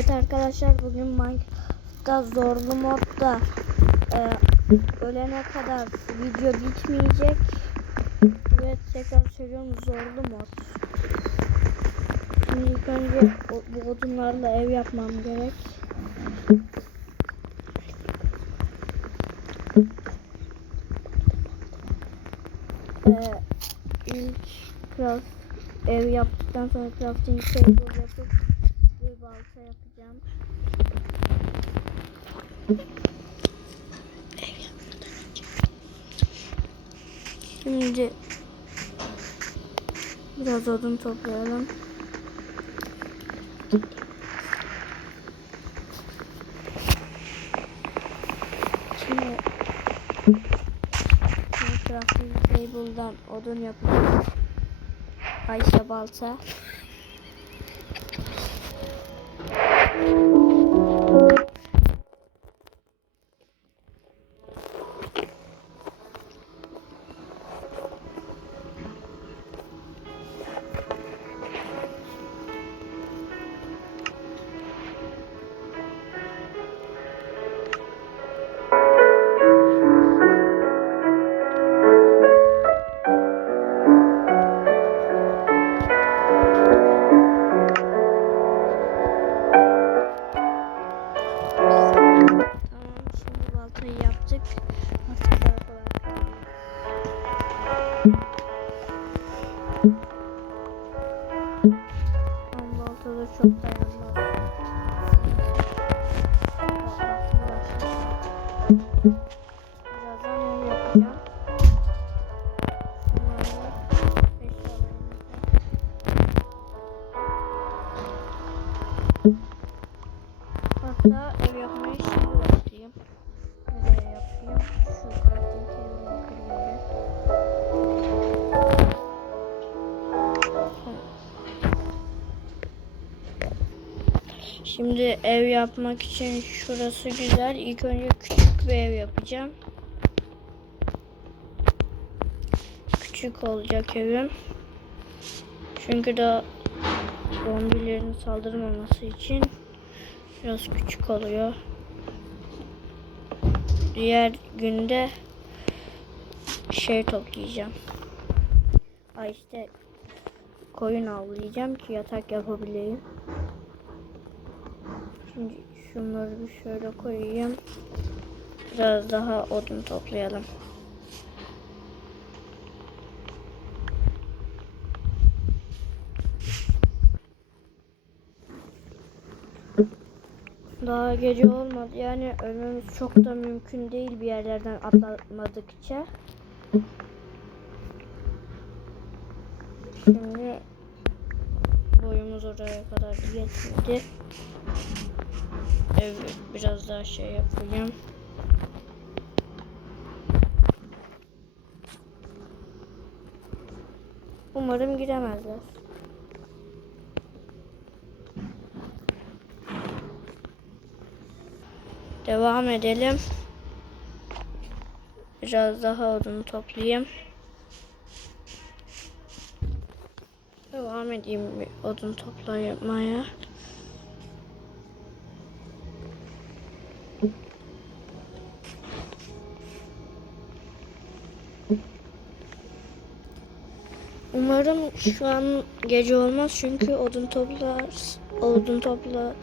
Evet arkadaşlar bugün Minecraft'ta zorlu modda e, ölene kadar video bitmeyecek. Evet tekrar söylüyorum zorlu mod. Şimdi ilk önce bu odunlarla ev yapmam gerek. E, ilk craft ev yaptıktan sonra crafting table yapıp yapacağım. Şimdi biraz odun toplayalım. Şimdi crafting table'dan odun yapacağım. Ayşe balta. Tamam Şimdi ev yapmak için şurası güzel. İlk önce küçük bir ev yapacağım. Küçük olacak evim. Çünkü daha zombilerin saldırmaması için biraz küçük oluyor. Diğer günde şey toplayacağım. Ay işte koyun avlayacağım ki yatak yapabileyim. Şimdi şunları bir şöyle koyayım. Biraz daha odun toplayalım. Daha gece olmadı. Yani ölmemiz çok da mümkün değil bir yerlerden atlamadıkça. Şimdi boyumuz oraya kadar yetmedi. Ev biraz daha şey yapayım. Umarım giremezler. Devam edelim. Biraz daha odun toplayayım. Devam edeyim odun toplamaya. Umarım şu an gece olmaz çünkü odun toplar odun topla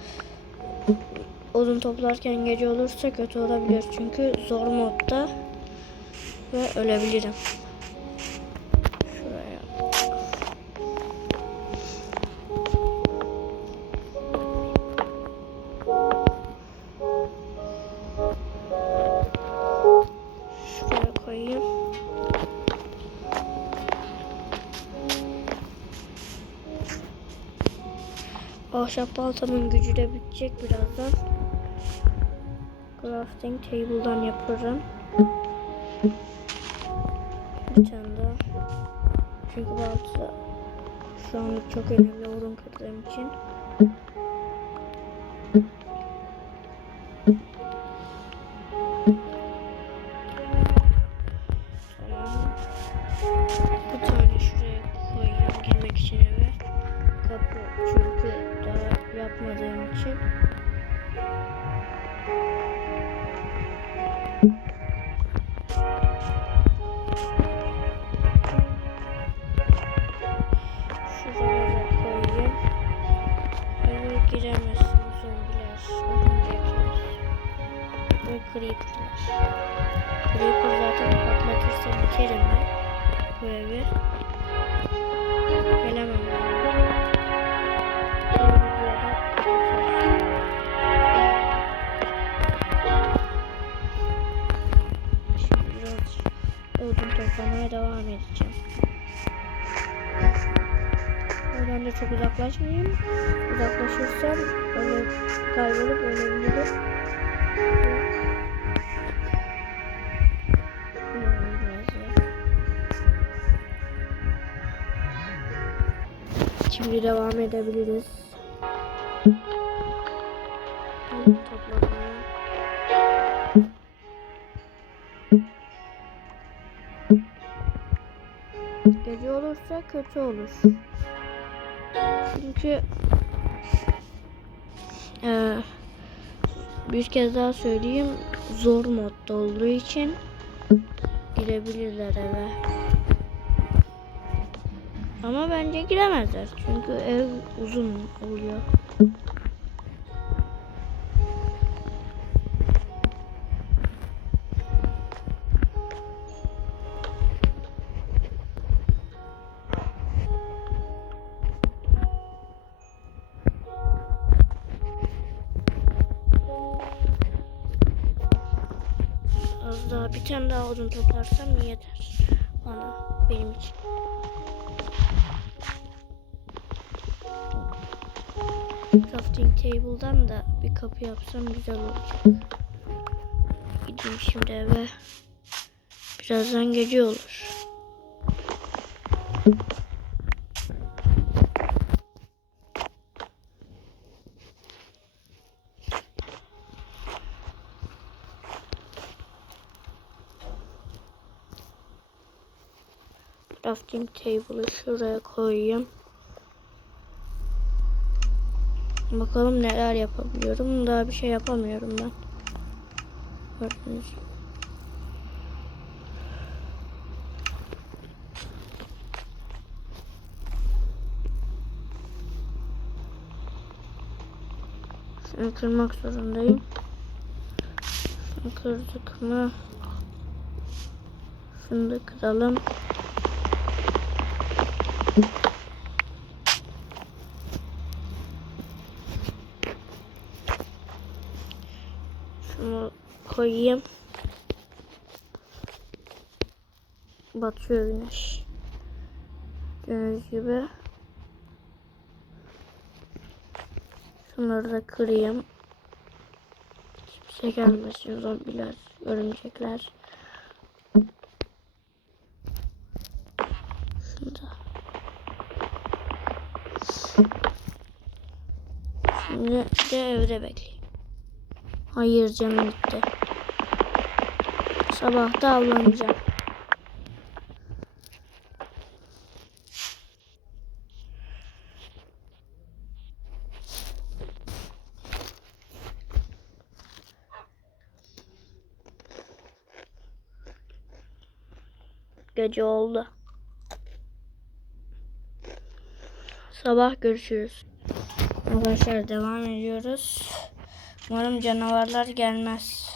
odun toplarken gece olursa kötü olabilir çünkü zor modda ve ölebilirim. Ahşap baltamın gücü de bitecek birazdan. Crafting table'dan yaparım. Bir tane daha. Çünkü balta şu anlık çok önemli odun kırdığım için. çıkmadığım için. Şuraya koyayım. Eve giremezsin zombiler. Örümcekler. Ve creeperler. Creeper zaten patlatırsam biterim ben. Bu evi. Gelemem ben. Odun toplamaya devam edeceğim. Oradan da çok uzaklaşmayayım. Uzaklaşırsam öyle kaybolup ölebilirim. Şimdi devam edebiliriz. Toplamaya. Gece olursa kötü olur. Çünkü eee, bir kez daha söyleyeyim zor modda olduğu için girebilirler eve. Ama bence giremezler çünkü ev uzun oluyor. Tane daha odun toplarsam yeter. Bana benim için. Crafting table'dan da bir kapı yapsam güzel olacak. Gideyim şimdi eve. Birazdan gece olur. Crafting table'ı şuraya koyayım. Bakalım neler yapabiliyorum. Daha bir şey yapamıyorum ben. Gördüğünüz. Şunu kırmak zorundayım. Şunu kırdık mı? Şunu da kıralım. Şunu koyayım. Batıyor güneş. Gördüğünüz gibi. Şunları da kırayım. Kimse gelmesin zombiler, örümcekler. Şunu da. Şimdi de evde bekleyeyim. Hayır canım gitti. Sabah da avlanacağım. Gece oldu. Sabah görüşürüz. Arkadaşlar devam ediyoruz. Umarım canavarlar gelmez.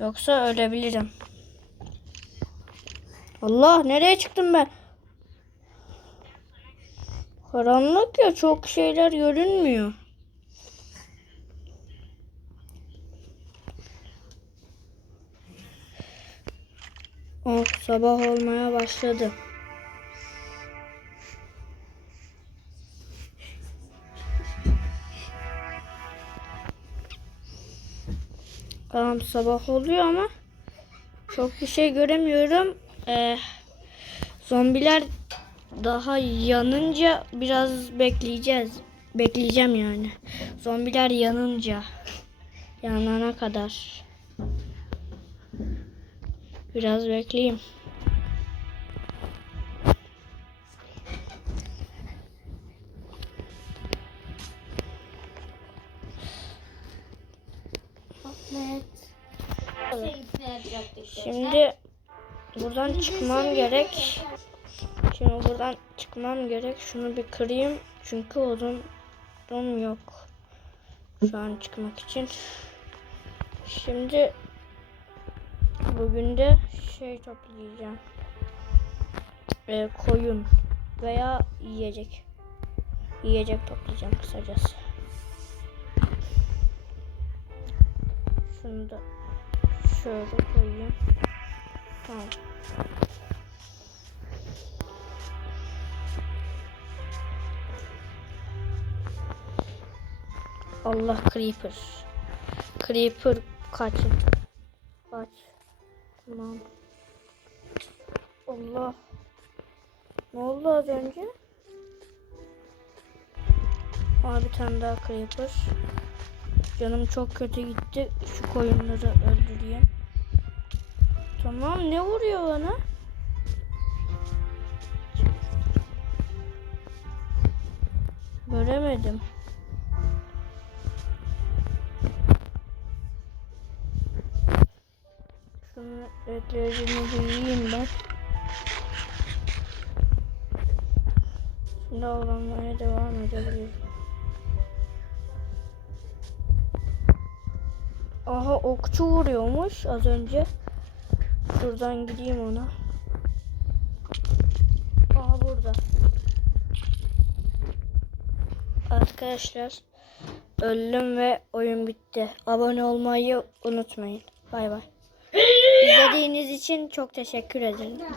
Yoksa ölebilirim. Allah nereye çıktım ben? Karanlık ya çok şeyler görünmüyor. Oh sabah olmaya başladı. Tamam sabah oluyor ama çok bir şey göremiyorum. Ee, zombiler daha yanınca biraz bekleyeceğiz. Bekleyeceğim yani. Zombiler yanınca yanana kadar. Biraz bekleyeyim. Şimdi buradan çıkmam gerek. Şimdi buradan çıkmam gerek. Şunu bir kırayım. Çünkü odun boşluğum yok. Şu an çıkmak için. Şimdi bugün de şey toplayacağım. Ee, koyun veya yiyecek. Yiyecek toplayacağım kısacası. Şunu da şöyle koyayım. Tamam. Allah creeper. Creeper kaçın. Kaç. Tamam. Allah. Ne oldu az önce? Aa bir tane daha creeper. Canım çok kötü gitti. Şu koyunları öldüreyim. Tamam ne vuruyor bana? Göremedim. Şunun etlerini bir yiyeyim ben. Şimdi avlanmaya devam edebilirim. Aha okçu vuruyormuş az önce. Şuradan gideyim ona. Aha burada. Arkadaşlar öldüm ve oyun bitti. Abone olmayı unutmayın. Bay bay. İzlediğiniz için çok teşekkür ederim.